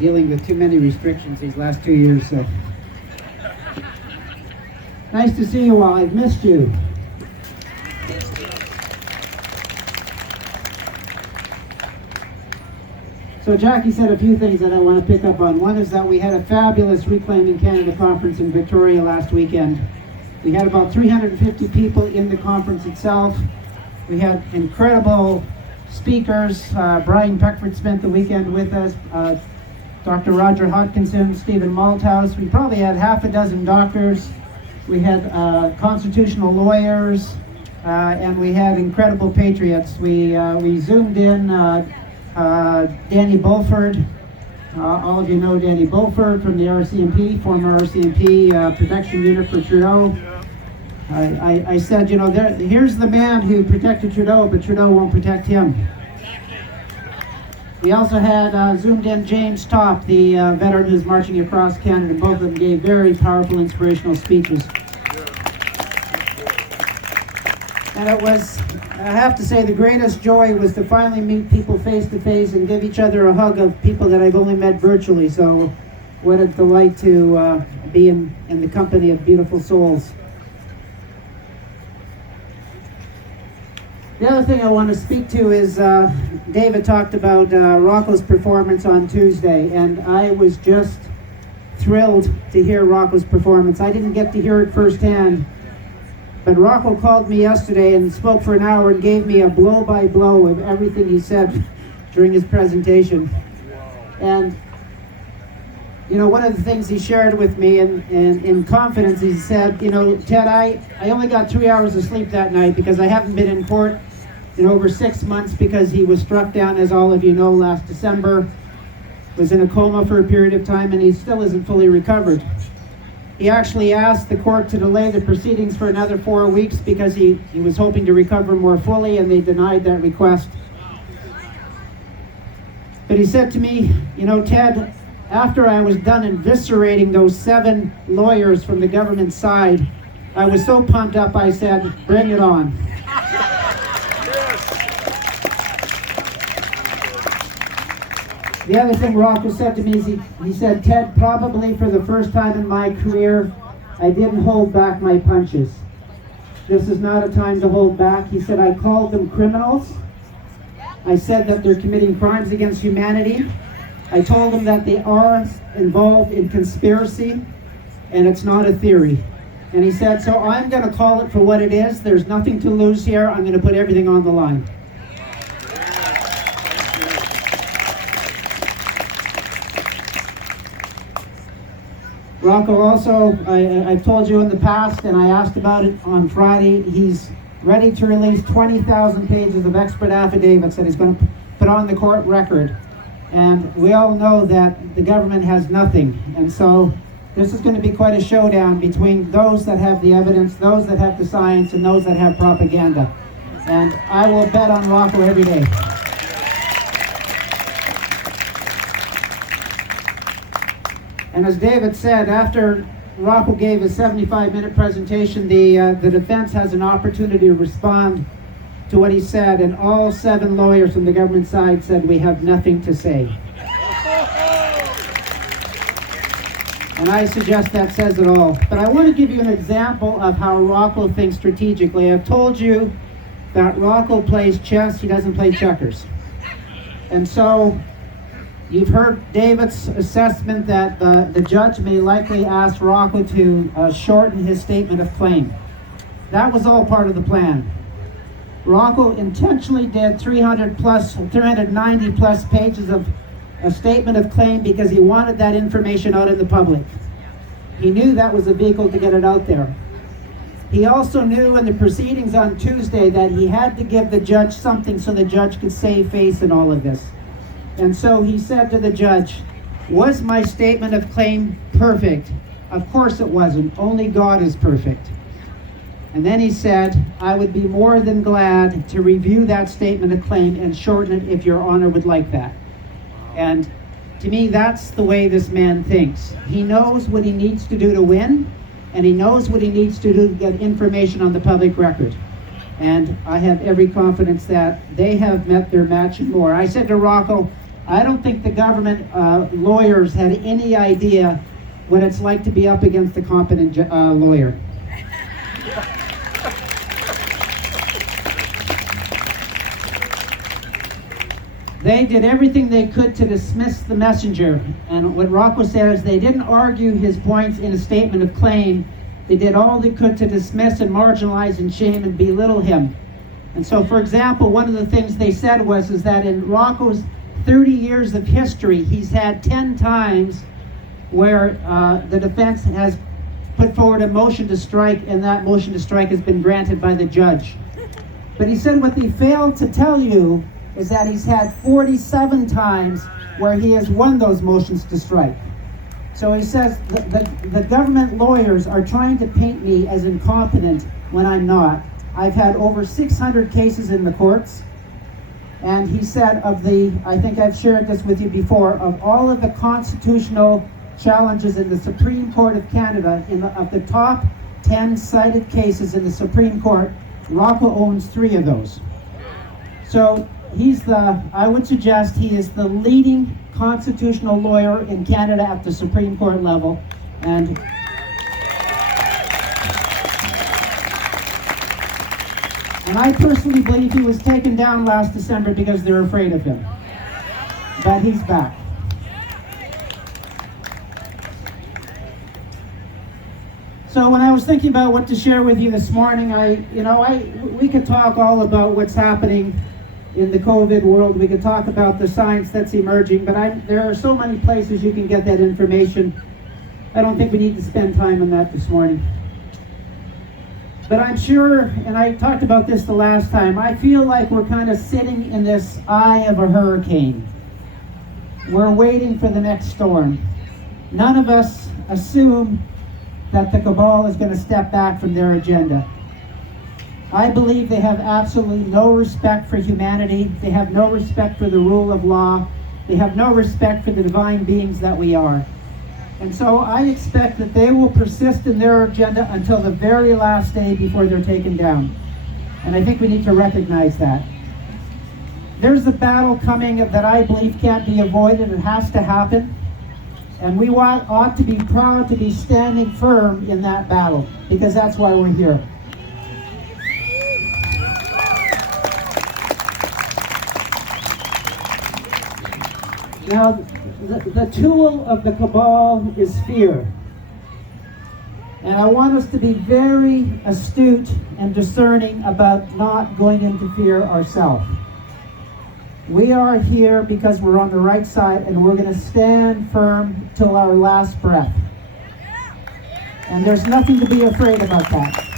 dealing with too many restrictions these last 2 years. So nice to see you all. I've missed you. So Jackie said a few things that I want to pick up on. One is that we had a fabulous Reclaiming Canada conference in Victoria last weekend. We had about 350 people in the conference itself. We had incredible speakers. Brian Peckford spent the weekend with us. Dr. Roger Hodkinson, Stephen Malthouse. We probably had half a dozen doctors. We had constitutional lawyers, and we had incredible patriots. We zoomed in Danny Bulford. All of you know Danny Bulford from the RCMP, former RCMP protection unit for Trudeau. I said, you know, here's the man who protected Trudeau, but Trudeau won't protect him. We also had zoomed in James Topp, the veteran who's marching across Canada. Both of them gave very powerful, inspirational speeches. And it was, I have to say, the greatest joy was to finally meet people face to face and give each other a hug of people that I've only met virtually. So what a delight to be in the company of beautiful souls. The other thing I want to speak to is David talked about Rocco's performance on Tuesday, and I was just thrilled to hear Rocco's performance. I didn't get to hear it firsthand, but Rocco called me yesterday and spoke for an hour and gave me a blow-by-blow of everything he said during his presentation. And you know, one of the things he shared with me in confidence, he said, you know, Ted, I only got 3 hours of sleep that night because I haven't been in court in over 6 months because he was struck down, as all of you know, last December, was in a coma for a period of time, and he still isn't fully recovered. He actually asked the court to delay the proceedings for another 4 weeks because he was hoping to recover more fully, and they denied that request. But he said to me, you know, Ted, after I was done eviscerating those 7 lawyers from the government side, I was so pumped up, I said, bring it on. The other thing Rocco said to me is he said, Ted, probably for the first time in my career, I didn't hold back my punches. This is not a time to hold back. He said, I called them criminals. I said that they're committing crimes against humanity. I told them that they are involved in conspiracy, and it's not a theory. And he said, so I'm going to call it for what it is. There's nothing to lose here. I'm going to put everything on the line. Rocco also, I've told you in the past, and I asked about it on Friday, he's ready to release 20,000 pages of expert affidavits that he's going to put on the court record. And we all know that the government has nothing. And so this is going to be quite a showdown between those that have the evidence, those that have the science, and those that have propaganda. And I will bet on Rocco every day. And as David said, after Rocco gave his 75-minute presentation, the defense has an opportunity to respond to what he said, and all 7 lawyers from the government side said, we have nothing to say. And I suggest that says it all. But I want to give you an example of how Rocco thinks strategically. I've told you that Rocco plays chess, he doesn't play checkers. And so you've heard David's assessment that the judge may likely ask Rocco to shorten his statement of claim. That was all part of the plan. Rocco intentionally did 390 plus pages of a statement of claim because he wanted that information out in the public. He knew that was a vehicle to get it out there. He also knew in the proceedings on Tuesday that he had to give the judge something so the judge could save face in all of this. And so he said to the judge, was my statement of claim perfect? Of course it wasn't. Only God is perfect. And then he said, I would be more than glad to review that statement of claim and shorten it if Your Honor would like that. And to me, that's the way this man thinks. He knows what he needs to do to win, and he knows what he needs to do to get information on the public record. And I have every confidence that they have met their match and more. I said to Rocco, I don't think the government lawyers had any idea what it's like to be up against a competent lawyer. They did everything they could to dismiss the messenger, and what Rocco said is they didn't argue his points in a statement of claim. They did all they could to dismiss and marginalize and shame and belittle him. And so, for example, one of the things they said is that in Rocco's 30 years of history, he's had 10 times where the defense has put forward a motion to strike, and that motion to strike has been granted by the judge. But he said what he failed to tell you is that he's had 47 times where he has won those motions to strike. So he says the government lawyers are trying to paint me as incompetent when I'm not. I've had over 600 cases in the courts, and he said I think I've shared this with you before, of all of the constitutional challenges in the Supreme Court of Canada, of the top 10 cited cases in the Supreme Court, Rocco owns 3 of those. So I would suggest he is the leading constitutional lawyer in Canada at the Supreme Court level. And I personally believe he was taken down last December because they're afraid of him. But he's back. So when I was thinking about what to share with you this morning, we could talk all about what's happening in the COVID world. We could talk about the science that's emerging, but there are so many places you can get that information. I don't think we need to spend time on that this morning. But I'm sure, and I talked about this the last time, I feel like we're kind of sitting in this eye of a hurricane. We're waiting for the next storm. None of us assume that the cabal is going to step back from their agenda. I believe they have absolutely no respect for humanity. They have no respect for the rule of law. They have no respect for the divine beings that we are. And so I expect that they will persist in their agenda until the very last day before they're taken down. And I think we need to recognize that. There's a battle coming that I believe can't be avoided. It has to happen. And we ought to be proud to be standing firm in that battle, because that's why we're here. Now, the tool of the cabal is fear. And I want us to be very astute and discerning about not going into fear ourselves. We are here because we're on the right side, and we're going to stand firm till our last breath. And there's nothing to be afraid about that.